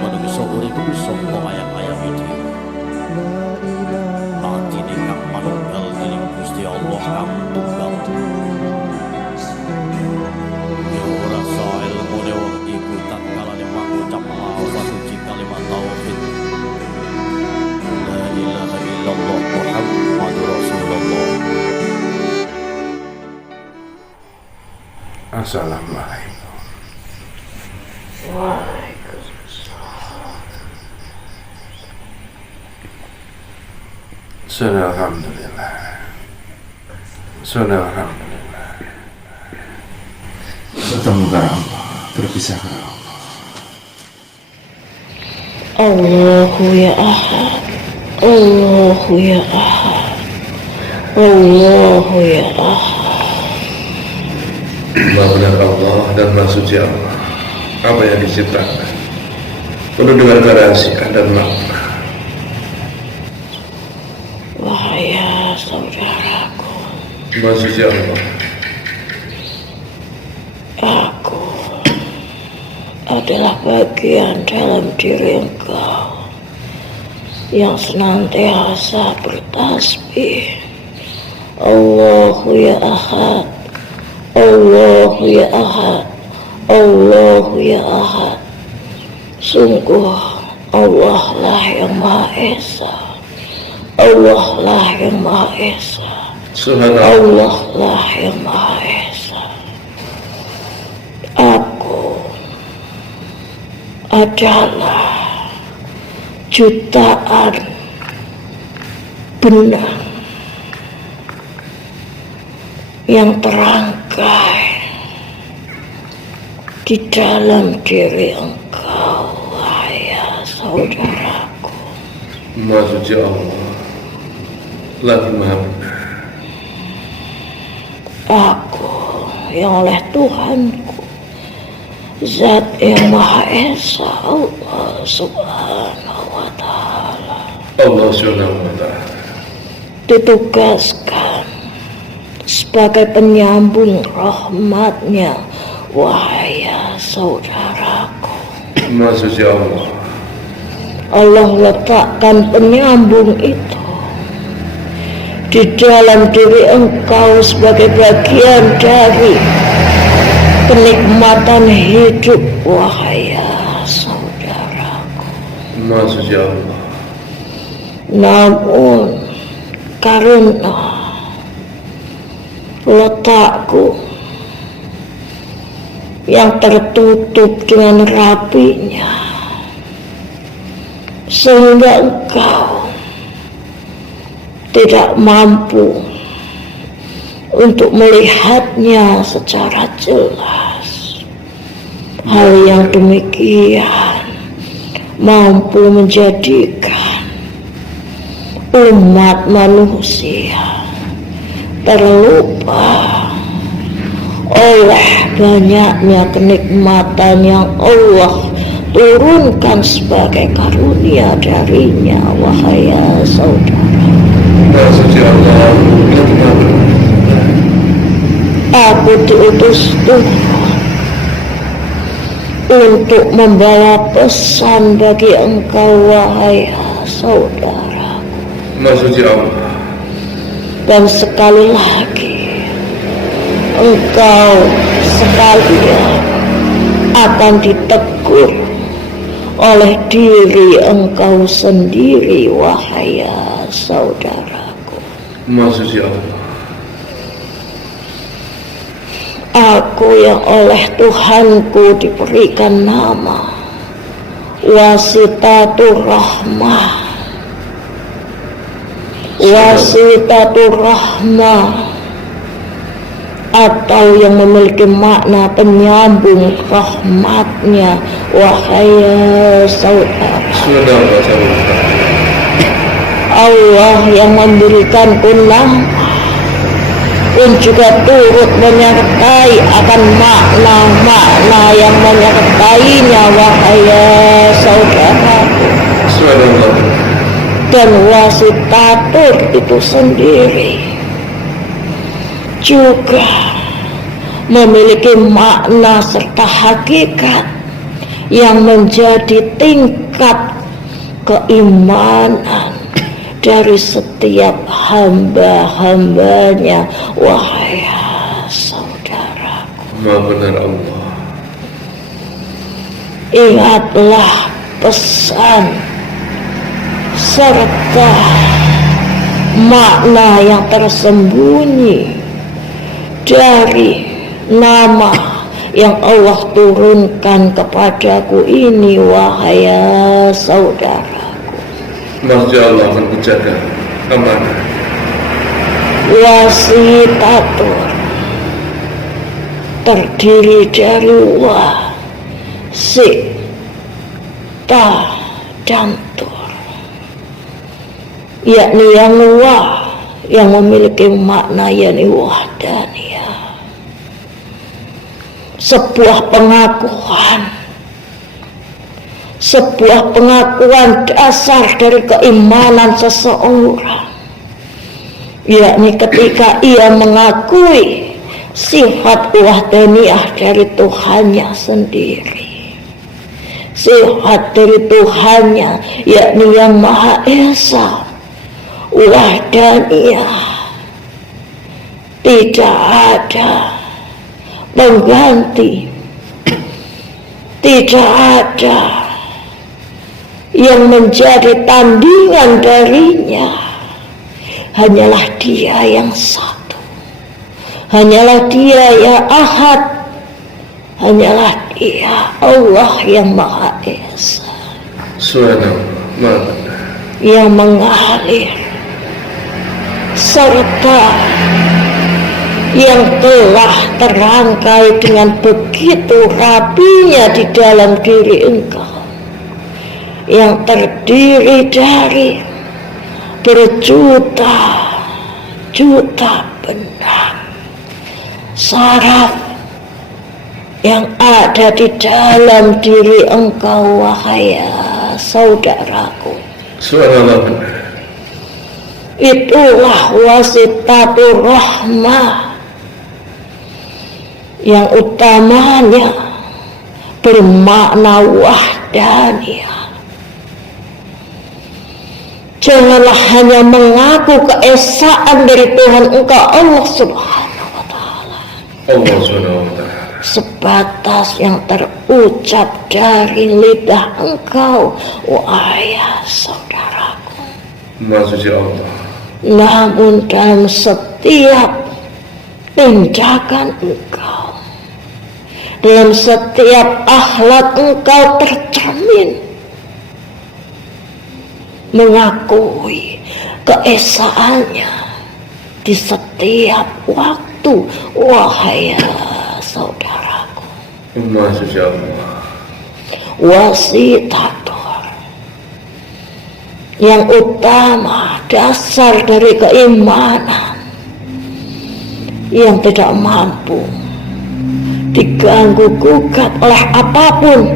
manungsa urip saka ayam-ayam iki. Tatine kang manunggal dening Gusti Allah kang tunggal. Ya ora sae ilmune wong iku tatkalane mangucap lafaz suci kalimat tauhid. La ilaha illallah Muhammadur Rasulullah. Assalamualaikum. Waalaikumsalam. Alhamdulillah. Alhamdulillah. Bertemu kepada Allah, berpisah kepada Allah. Allahu ya Ahad, Allahu ya Ahad, Allahu ya Ahad. Maha benar Allah dan Maha suci Allah. Apa yang diciptakan penuh dengan kerahasiaan dan makna. Wahai saudaraku, Maha suci Allah. aku adalah bagian dalam diri engkau yang senantiasa bertasbih. Allahu ya Ahad, Allahu ya Ahad, Allahu ya Ahad. Sungguh Allah lah yang Maha Esa, Allah lah yang Maha Esa, Allah lah yang Maha Esa. Aku adalah jutaan benang yang terangkai di dalam diri engkau, wahai saudaraku. Maha suci Allah, lagi Maha benar. Aku yang oleh Tuhanku, Zat yang Maha Esa, Allah Subhanahu wa Ta'ala, Allah Subhanahu wa Ta'ala ditugaskan sebagai penyambung rahmatnya, wahai saudaraku. Maha suci Allah. Allah letakkan penyambung itu di dalam diri engkau sebagai bagian dari kenikmatan hidup, wahai saudaraku. Maha suci Allah. Namun karena letakku yang tertutup dengan rapinya, sehingga engkau tidak mampu untuk melihatnya secara jelas. Hal yang demikian mampu menjadikan umat manusia terlupa oleh banyaknya kenikmatan yang Allah turunkan sebagai karunia darinya, wahai saudara. Maha suci Allah, lagi Maha benar. Aku diutus Tuhan untuk membawa pesan bagi engkau, wahai saudara. Maha suci Allah. Dan sekali lagi engkau sekalian akan ditegur oleh diri engkau sendiri, wahai saudaraku. Maha suci Allah. Aku yang oleh Tuhanku diberikan nama Wasitatur Rahmah, Wasitatur Rahmah, atau yang memiliki makna penyambung rahmatnya, wahai saudara. Allah yang memberikanku nama pun juga turut menyertai akan makna-makna yang menyertainya, wahai saudaraku. Dan wasitatur itu sendiri juga memiliki makna serta hakikat yang menjadi tingkat keimanan dari setiap hamba-hambanya, wahai saudaraku. Maha benar Allah. Ingatlah pesan serta makna yang tersembunyi dari nama yang Allah turunkan kepadaku ini, wahai saudaraku. Masya Allah akan menjaga amanah. Wasitatur terdiri dari wa, si, ta, dan tur, yakni yang wa yang memiliki makna yakni wahdaniyah, sebuah pengakuan dasar dari keimanan seseorang, yakni ketika ia mengakui sifat wahdaniyah dari Tuhannya sendiri, sifat dari Tuhannya yakni yang Maha Esa, wahdaniyah, tidak ada pengganti, tidak ada yang menjadi tandingan darinya. Hanyalah Dia yang satu, hanyalah Dia yang ahad, hanyalah Dia Allah yang Maha Esa, yang mengalir serta yang telah terangkai dengan begitu rapinya di dalam diri engkau, yang terdiri dari berjuta-juta benang saraf yang ada di dalam diri engkau, wahai saudaraku. Itulah wasitatur rahmah yang utamanya bermakna wahdaniyah. Janganlah hanya mengaku keesaan dari Tuhan engkau Allah Subhanahu wa Ta'ala, sebatas yang terucap dari lidah engkau, wahai saudaraku. Namun dalam setiap tindakan engkau, dalam setiap akhlak engkau tercermin mengakui keesaannya di setiap waktu, wahai saudaraku. Wasitatur yang utama, dasar dari keimanan yang tidak mampu diganggu gugat oleh apapun.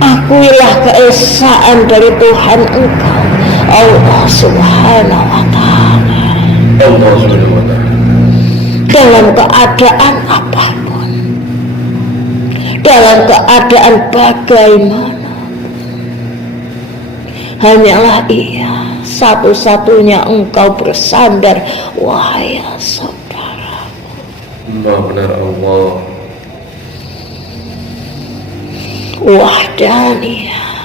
Akuilah keesaan dari Tuhan engkau, Allah Subhanahu wa Ta'ala, dalam keadaan apapun, dalam keadaan bagaimana. Hanyalah Ia satu-satunya engkau bersandar, wahai saudaraku. Maha benar Allah. Wahdaniyah,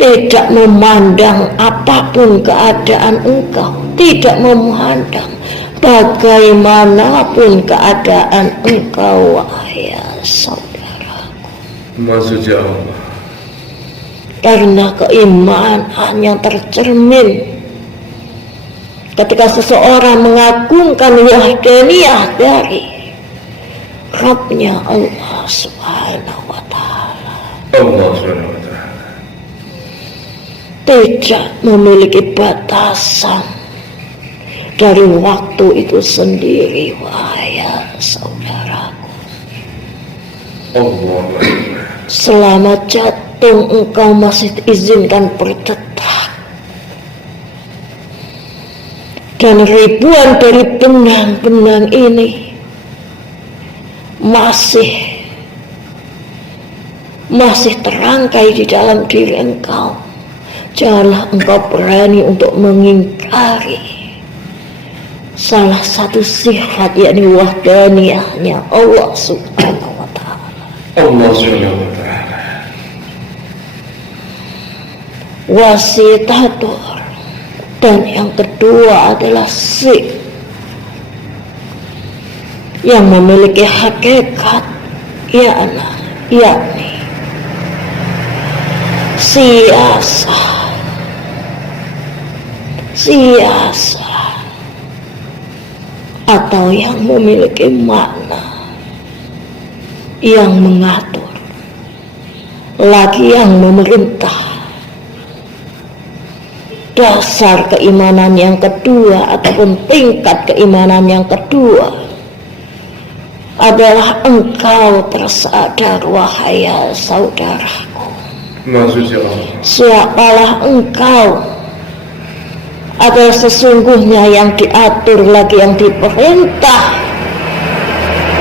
tidak memandang apapun keadaan engkau, tidak memandang bagaimanapun keadaan engkau, wahai saudaraku. Maksudnya Allah. Karena keimanan yang tercermin ketika seseorang mengagungkan wahdaniyah dari Rabbnya Allah Subhanahu wa Ta'ala, tidak memiliki batasan dari waktu itu sendiri, wahai saudaraku. Selama jantung engkau masih diizinkan berdetak, dan ribuan dari benang-benang ini masih terangkai di dalam diri engkau, janganlah engkau berani untuk mengingkari salah satu sifat, yakni wahdaniyahnya Allah Subhanahu wa ta'ala. Allah Subhanahu wa ta'ala. Wasitatur, dan yang kedua adalah si, yang memiliki hakikat, yakni siasa atau yang memiliki makna, yang mengatur, lagi yang memerintah. Dasar keimanan yang kedua ataupun tingkat keimanan yang kedua adalah engkau tersadar, wahai saudaraku, siapalah engkau adalah sesungguhnya yang diatur, lagi yang diperintah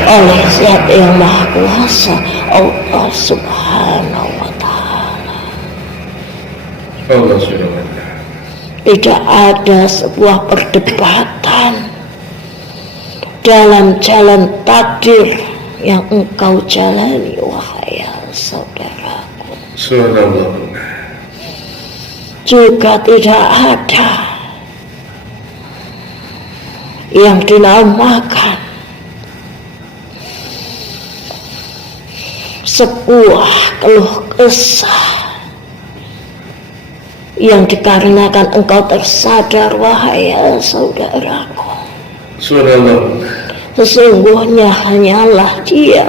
oleh Zat yang Maha Kuasa, Allah Subhanahu wa ta'ala. Allah Subhanahu wa ta'ala. Tidak ada sebuah perdebatan dalam jalan takdir yang engkau jalani, wahai saudaraku. Juga tidak ada yang dinamakan sebuah keluh kesah yang dikarenakan engkau tersadar, wahai saudaraku, sesungguhnya hanyalah Dia,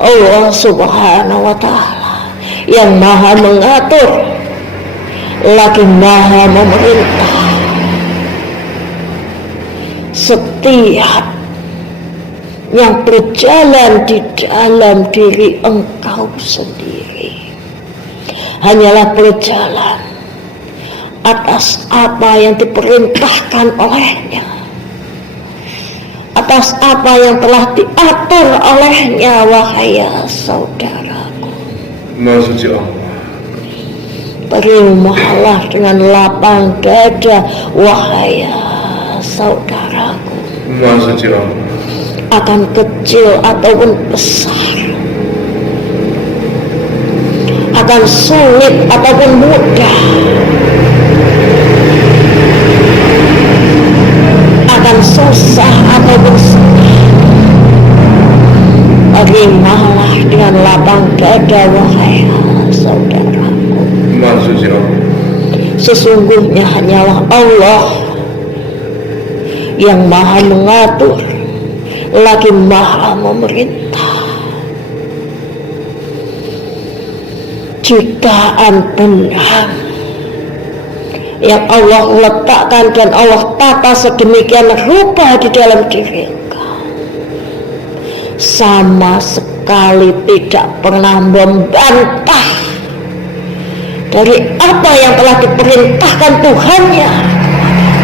Allah Subhanahu wa ta'ala, yang maha mengatur, lagi maha memerintah setiap yang berjalan di dalam diri engkau sendiri. Hanyalah berjalan atas apa yang diperintahkan olehnya, atas apa yang telah diatur olehnya, wahai saudaraku. Maksudnya Allah. Terimalah dengan lapang dada, wahai saudaraku. Maksudnya Allah. Akan kecil ataupun besar, akan sulit ataupun mudah, akan susah ataupun senang, terimalah dengan lapang dada, wahai saudaraku. Maksudnya Allah. Sesungguhnya hanyalah Allah yang maha mengatur, lagi maha memerintah. Jutaan benang yang Allah letakkan dan Allah tata sedemikian rupa di dalam diri engkau, sama sekali tidak pernah membantah dari apa yang telah diperintahkan Tuhannya.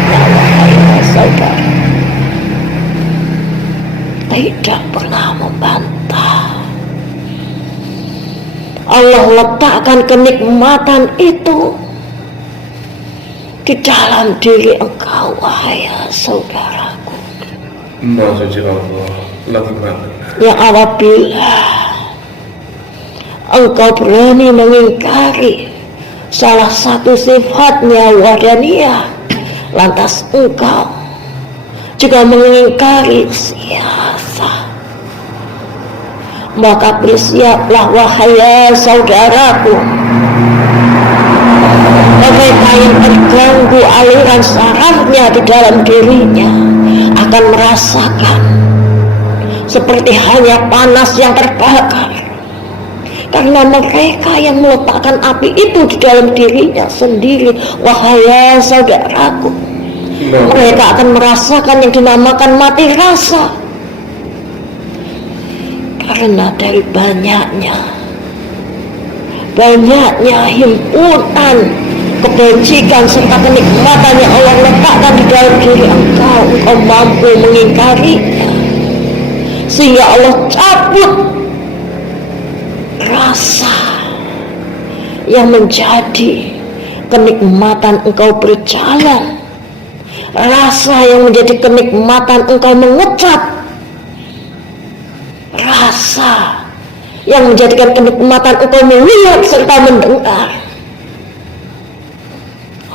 Ya saudara, tidak pernah membantah. Allah letakkan kenikmatan itu di dalam diri engkau, wahai saudaraku. Maksudnya Allah lagi mana? Yang apabila engkau berani mengingkari salah satu sifatnya, wahdaniyah, lantas engkau juga mengingkari siasa, maka bersiaplah, wahai saudaraku, mereka yang terganggu aliran sarafnya di dalam dirinya akan merasakan seperti hanya panas yang terbakar, karena mereka yang meletakkan api itu di dalam dirinya sendiri, wahai saudaraku. Mereka akan merasakan yang dinamakan mati rasa, karena dari banyaknya himpunan kebajikan serta kenikmatan yang Allah letakkan di dalam diri engkau, engkau mampu mengingkarinya. sehingga Allah cabut rasa yang menjadi kenikmatan engkau berjalan, rasa yang menjadi kenikmatan engkau mengucap, rasa yang menjadikan kenikmatan engkau melihat serta mendengar.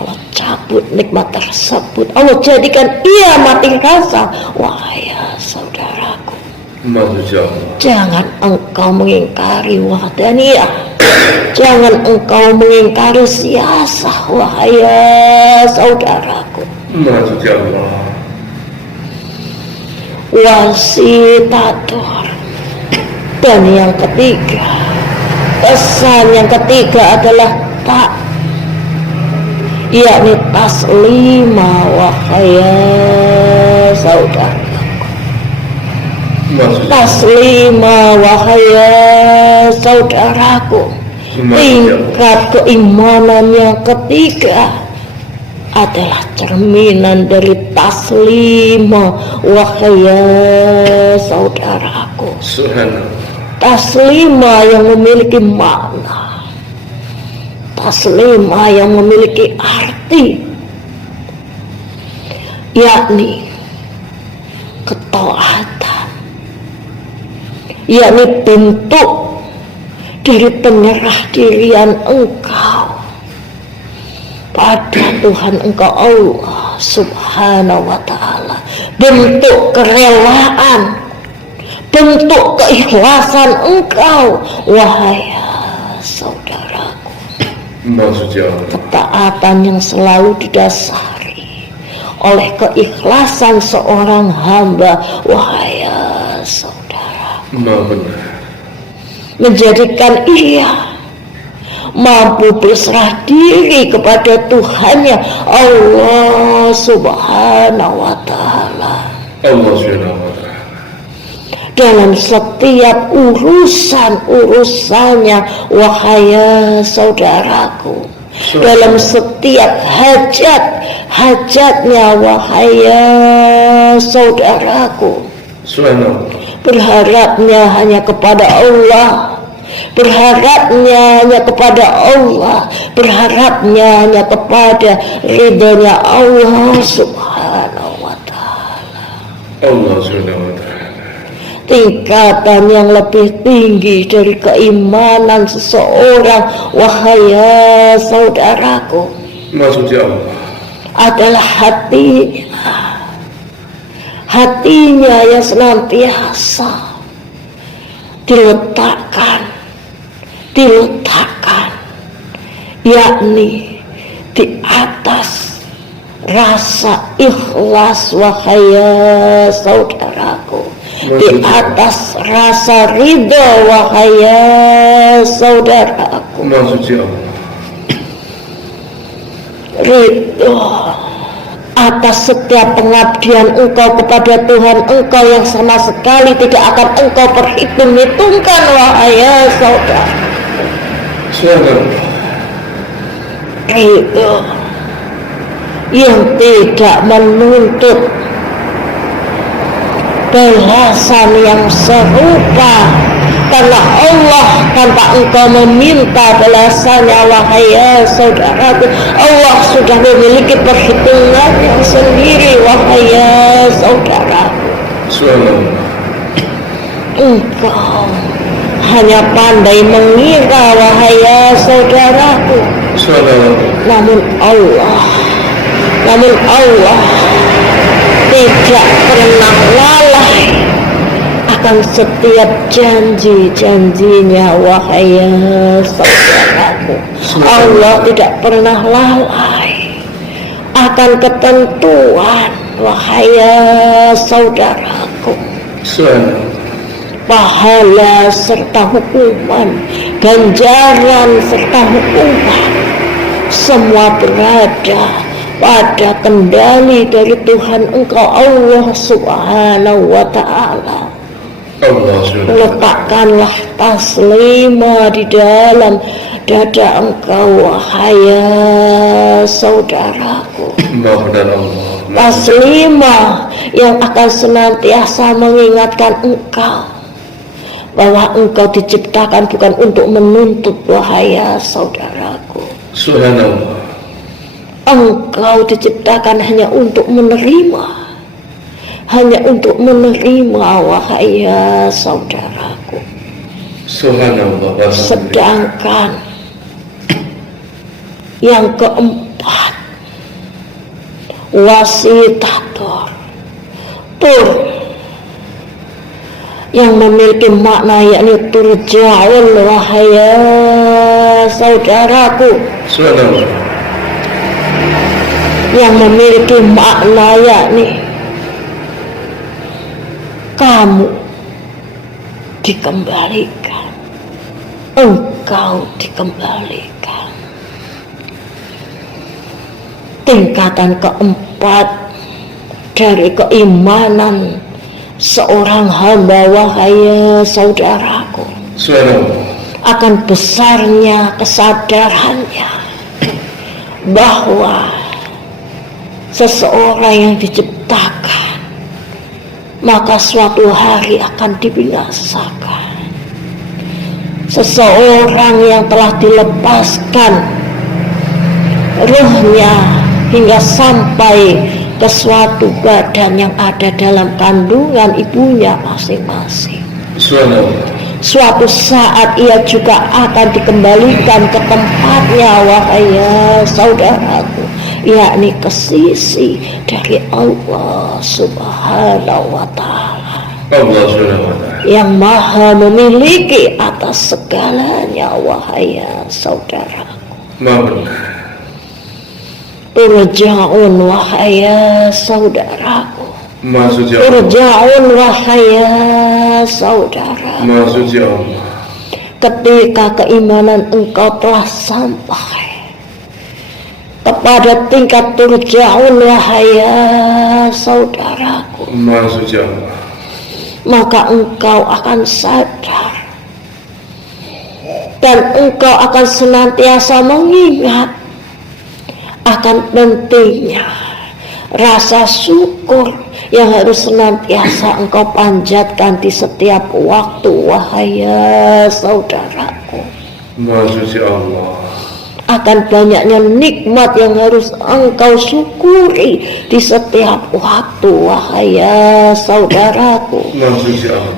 Allah cabut nikmat tersebut, Allah jadikan ia mati rasa. Wahai saudaraku, jangan engkau mengingkari wahdaniyah, jangan engkau mengingkari siasah, wahai saudaraku. Wasitatur. Dan yang ketiga, kesan yang ketiga adalah tak, yakni taslima, wahai saudaraku. Taslima, wahai saudaraku. Tingkat keimanan yang ketiga adalah cerminan dari taslima, wahai saudaraku. Taslima yang memiliki makna, taslima yang memiliki arti, yakni ketaatan, yakni bentuk dari penyerah dirian engkau pada Tuhan engkau Allah subhanahu wa ta'ala. Bentuk kerelaan, bentuk keikhlasan engkau, wahai saudaraku. Ketaatan yang selalu didasari oleh keikhlasan seorang hamba, wahai saudara, menjadikan ia mampu berserah diri kepada Tuhannya Allah subhanahu wa ta'ala dalam setiap urusan-urusannya, wahai saudaraku. Dalam setiap hajatnya, wahai saudaraku. Berharapnya hanya kepada Allah, berharapnya hanya kepada Allah, berharapnya hanya kepada ridhonya Allah subhanahu wa ta'ala. Allah subhanahu wa ta'ala. Tingkatan yang lebih tinggi dari keimanan seseorang, wahai saudaraku, maksudnya Allah adalah hatinya yang senantiasa diletakkan, yakni di atas rasa ikhlas, wahai saudaraku, di atas rasa ridho, wahai saudaraku. Maksudnya Allah ridho atas setiap pengabdian engkau kepada Tuhan engkau yang sama sekali tidak akan engkau perhitung-hitungkan, wahai saudara. Ridho yang tidak menuntut balasan yang serupa, karena Allah tanpa engkau meminta balasannya, wahai saudaraku. Allah sudah memiliki perhitungan yang sendiri, wahai saudaraku. Engkau hanya pandai mengira, wahai saudaraku. Namun Allah tidak pernah lalai akan setiap janji-janjinya, wahai saudaraku. Allah tidak pernah lalai akan ketentuan, wahai saudaraku. Pahala serta hukuman, ganjaran serta hukuman, semua berada pada kendali dari Tuhan engkau Allah subhanahu wa ta'ala. Letakkanlah taslima di dalam dada engkau, wahai saudaraku. Taslimah yang akan senantiasa mengingatkan engkau bahwa engkau diciptakan bukan untuk menuntut, wahai saudaraku. Subhanallah. Engkau diciptakan hanya untuk menerima, hanya untuk menerima, wahai saudaraku. Subhanallah. Sedangkan yang keempat, wasitatur, tur, yang memiliki makna yakni turja'ul, wahai saudaraku. Subhanallah. Yang memiliki makna yakni kamu dikembalikan, engkau dikembalikan. Tingkatan keempat dari keimanan seorang hamba, wahai saudaraku, akan besarnya kesadarannya bahwa seseorang yang diciptakan maka suatu hari akan dibinasakan. Seseorang yang telah dilepaskan ruhnya hingga sampai ke suatu badan yang ada dalam kandungan ibunya masing-masing. Suatu saat ia juga akan dikembalikan ke tempatnya, wahai saudaraku, yakni ke sisi dari Allah Subhanahu wa Ta'ala, yang maha memiliki atas segalanya, wahai saudaraku. Turja'un, wahai saudaraku. Turja'un, wahai saudara. Ketika keimanan engkau telah sampai kepada tingkat turja'un, wahai saudaraku, maka engkau akan sadar dan engkau akan senantiasa mengingat akan pentingnya rasa syukur yang harus senantiasa engkau panjatkan di setiap waktu, wahai saudaraku. Akan banyaknya nikmat yang harus engkau syukuri di setiap waktu, wahai saudaraku.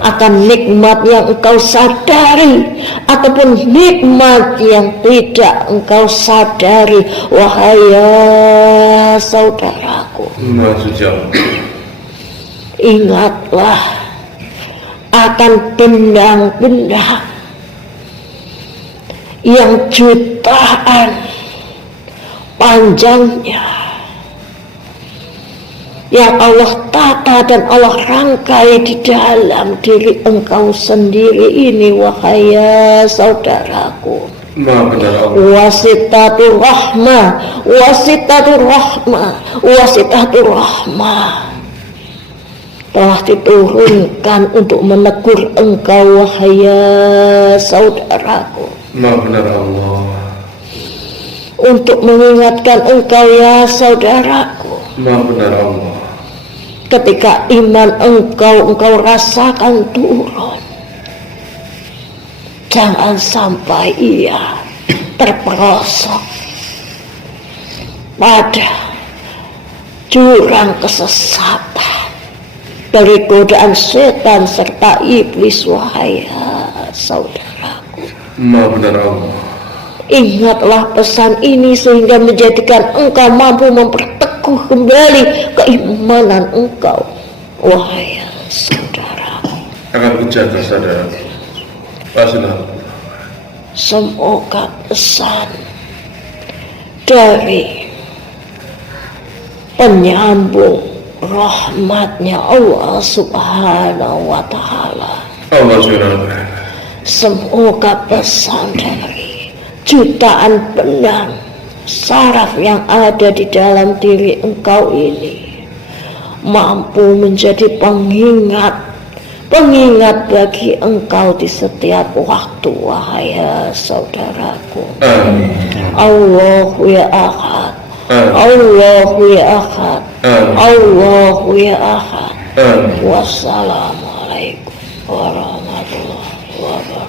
Akan nikmat yang engkau sadari ataupun nikmat yang tidak engkau sadari, wahai saudaraku. Ingatlah akan bendang-bendang yang jutaan panjangnya yang Allah tata dan Allah rangkai di dalam diri engkau sendiri ini, wahai saudaraku. Wasitatur rahmah, wasitatur rahmah, wasitatur rahmah telah diturunkan untuk menegur engkau, wahai saudaraku. Untuk mengingatkan engkau, ya saudaraku. Ketika iman engkau rasakan turun, jangan sampai ia terperosok pada jurang kesesatan dari godaan setan serta iblis, wahai saudaraku. Ingatlah pesan ini sehingga menjadikan engkau mampu memperteguh kembali keimanan engkau, wahai saudaraku. Akan kujaga saudara. Semoga pesan dari penyambung rahmatnya Allah Subhanahu wa Ta'ala, semoga pesan dari jutaan benang saraf yang ada di dalam diri engkau ini mampu menjadi pengingat bagi engkau di setiap waktu, wahai saudaraku. Amin. Allahu ya Ahad, Allahu ya ahad. Amin. Allahu ya ahad. Amin. Wassalamualaikum warahmatullahi wabarakatuh.